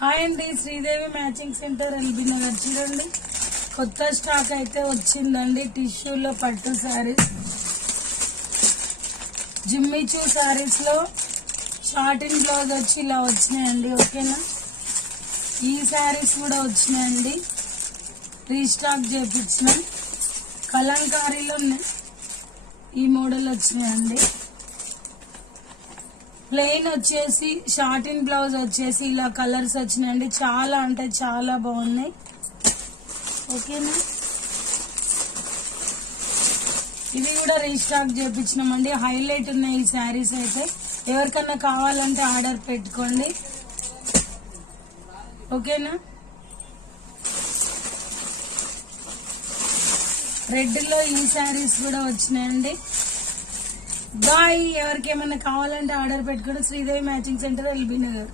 Hi అండి, Sridevi matching centre LB Nagar. చూడండి, కొత్త స్టాక్ అయితే వచ్చిందండి. టిష్యూలో పట్టు శారీస్, జిమ్మిచూ శారీస్ లో షార్టింగ్ బ్లౌజ్ వచ్చి ఇలా వచ్చినాయండి. ఓకేనా, ఈ శారీస్ కూడా వచ్చినాయండి, రీస్టాక్ చేపించిన. కలంకారీలో ఈ మోడల్ వచ్చినాయండి. ప్లెయిన్ వచ్చేసి షార్టిన్ బ్లౌజ్ వచ్చేసి ఇలా కలర్స్ వచ్చినాయండి. చాలా అంటే చాలా బాగున్నాయి. ఓకేనా, ఇవి కూడా రీస్టాక్ చేపించినామండి. హైలైట్ ఉన్నాయి ఈ శారీస్ అయితే. ఎవరికన్నా కావాలంటే ఆర్డర్ పెట్టుకోండి. ఓకేనా, రెడ్ లో ఈ శారీస్ కూడా వచ్చినాయండి. బాయ్. ఎవరికి ఏమైనా కావాలంటే ఆర్డర్ పెట్టుకోండి. Sridevi matching centre LB Nagar.